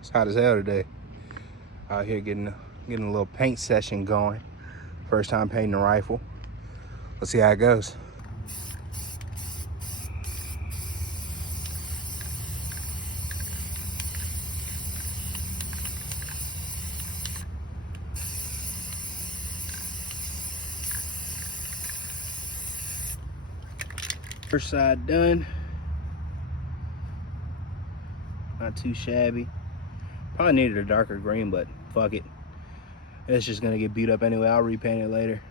It's hot as hell today. Out here getting a little paint session going. First time painting a rifle. Let's see how it goes. First side done. Not too shabby. Probably needed a darker green, but fuck it. It's just gonna get beat up anyway. I'll repaint it later.